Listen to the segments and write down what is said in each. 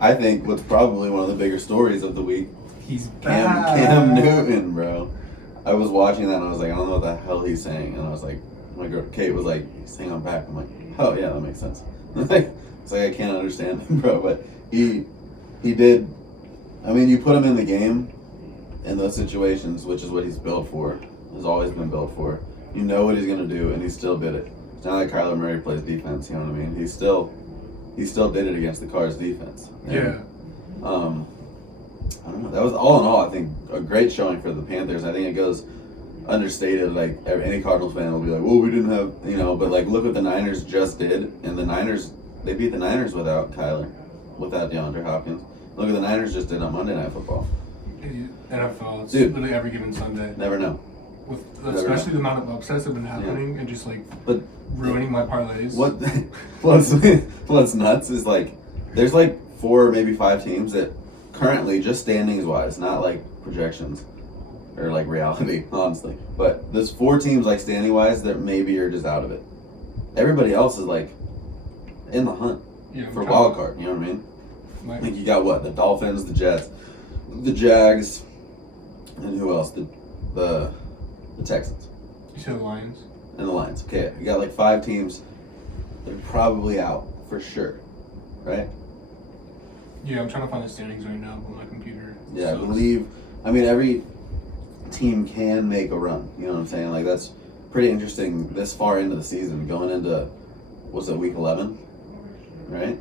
I think what's probably one of the bigger stories of the week, He's back. Cam Newton, bro. I was watching that and I was like, I don't know what the hell he's saying. And I was like, my girl Kate was like, he's saying I'm back. I'm like, oh yeah, that makes sense. It's like I can't understand him, bro. But he did. I mean, you put him in the game in those situations, which is what he's built for. Has always been built for. You know what he's gonna do, and he still did it. It's not like Kyler Murray plays defense. You know what I mean? He still did it against the Cards defense. And, Yeah. I don't know. That was all in all, I think, a great showing for the Panthers. I think it goes understated. Like any Cardinals fan will be like, "Well, we didn't have," but like look what the Niners just did, and the Niners they beat the Niners without Kyler, without DeAndre Hopkins. Look at the Niners just did on Monday Night Football. NFL, it's Dude. literally every given Sunday. Never know. With especially the amount of upsets that have been happening and just like ruining my parlays. What's nuts is like there's like 4 or maybe 5 teams that currently just standings wise, not like projections or like reality, honestly. But there's 4 teams like standing wise that maybe are just out of it. Everybody else is like in the hunt for wild card. You know what I mean? Like you got what? The Dolphins, the Jets, the Jags, and who else? The Texans. You said the Lions? And the Lions. Okay, you got like 5 teams that are probably out for sure, right? Yeah, I'm trying to find the standings right now on my computer. Yeah, I believe. I mean, every team can make a run. You know what I'm saying? Like that's pretty interesting this far into the season, going into week 11, right?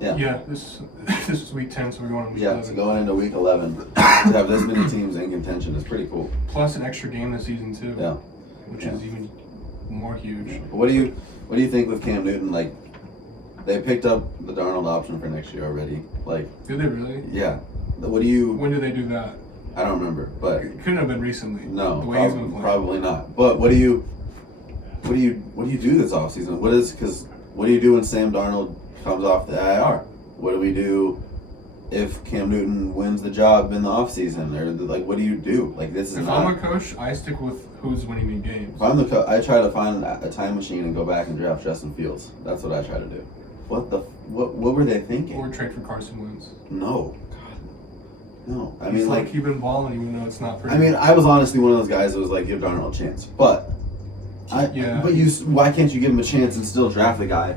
Yeah. Yeah, this is week 10, so we're going to week 11. So going into week 11 to have this many teams in contention is pretty cool. Plus an extra game this season too. Yeah. Which is even more huge. What do you think with Cam Newton? Like, they picked up the Darnold option for next year already. Like, did they really? Yeah. What do you? When did they do that? I don't remember, but it couldn't have been recently. No, the way he's been playing. Probably not. But what do you do this offseason? What do you do when Sam Darnold comes off the IR? What do we do if Cam Newton wins the job in the offseason? Or like, what do you do? Like, this is if not. I'm a coach, I stick with who's winning me games. If I'm the coach, I try to find a time machine and go back and draft Justin Fields. That's what I try to do. What were they thinking? Or trade for Carson Wentz. No. No, I mean, like you've been balling even though it's not pretty. I mean, I was honestly one of those guys that was like, give Darnold a chance. But why can't you give him a chance and still draft a guy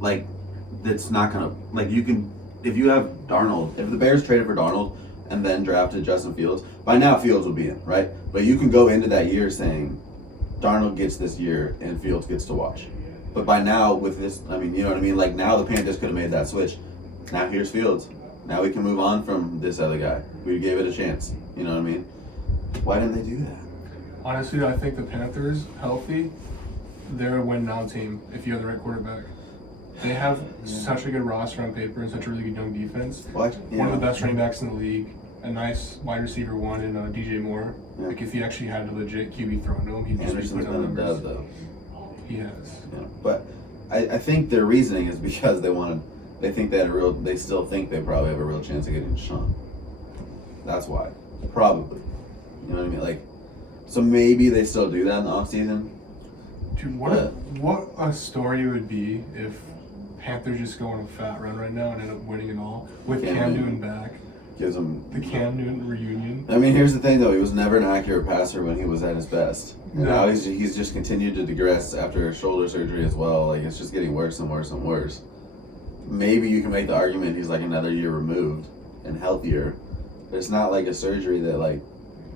like that's not gonna if you have Darnold, if the Bears traded for Darnold and then drafted Justin Fields, by now Fields would be in, right? But you can go into that year saying Darnold gets this year and Fields gets to watch. But by now with this, I mean, you know what I mean? Like now the Panthers could have made that switch. Now here's Fields. Now we can move on from this other guy. We gave it a chance. You know what I mean? Why didn't they do that? Honestly, I think the Panthers, healthy, they're a win-now team if you have the right quarterback. They have such a good roster on paper and such a really good young defense. One of the best running backs in the league. A nice wide receiver one in DJ Moore. Yeah. Like if he actually had a legit QB thrown to him, he'd just put down numbers. Though. He has. Yeah. But I think their reasoning is because they still think they probably have a real chance of getting Deshaun. That's why. Probably. You know what I mean? Like, so maybe they still do that in the offseason. Dude, what a story it would be if Panthers just go on a fat run right now and end up winning it all with Cam Newton back. Gives them the Cam Newton reunion. I mean, here's the thing though, he was never an accurate passer when he was at his best. And now he's just continued to digress after shoulder surgery as well. Like it's just getting worse and worse and worse. Maybe you can make the argument he's like another year removed and healthier. But it's not like a surgery that like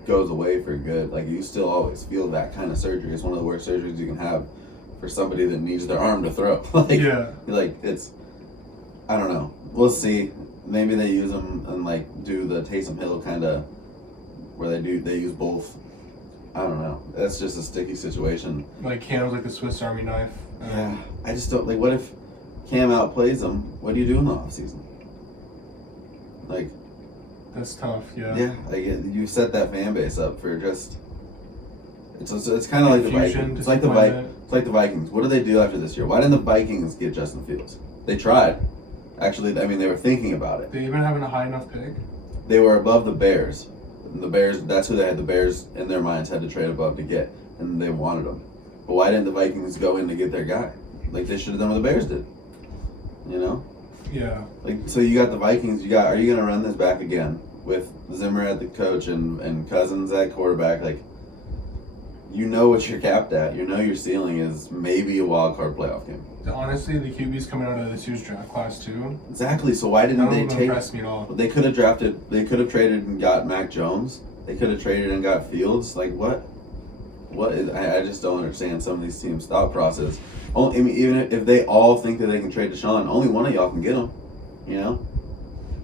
goes away for good. Like you still always feel that kind of surgery. It's one of the worst surgeries you can have for somebody that needs their arm to throw. Like it's I don't know. We'll see. Maybe they use them and like do the Taysom Hill kind of where they use both. I don't know. That's just a sticky situation. Like Cam's like the Swiss Army knife. Yeah, I just don't like. What if Cam outplays them? What do you do in the offseason? Like, that's tough. Yeah. Yeah, like you set that fan base up for just. It's kind of like the Vikings. It's like the Vikings. What do they do after this year? Why didn't the Vikings get Justin Fields? They tried. Actually, I mean, they were thinking about it. They even having a high enough pick? They were above the Bears. The Bears, that's who they had. The Bears, in their minds, had to trade above to get, and they wanted them. But why didn't the Vikings go in to get their guy? Like, they should have done what the Bears did. You know? Yeah. Like, so you got the Vikings. Are you gonna run this back again with Zimmer at the coach and Cousins at quarterback? Like, you know what you're capped at. You know your ceiling is maybe a wild card playoff game. Honestly, the QB's coming out of this year's draft class too. Exactly. So why didn't they take? Impress me at all. They could have drafted. They could have traded and got Mac Jones. They could have traded and got Fields. Like what? What is? I just don't understand some of these teams' thought process. I mean, even if they all think that they can trade Deshaun, only one of y'all can get him. You know.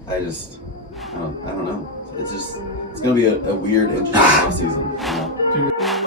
I don't know. It's gonna be a weird, interesting offseason. You know? Dude.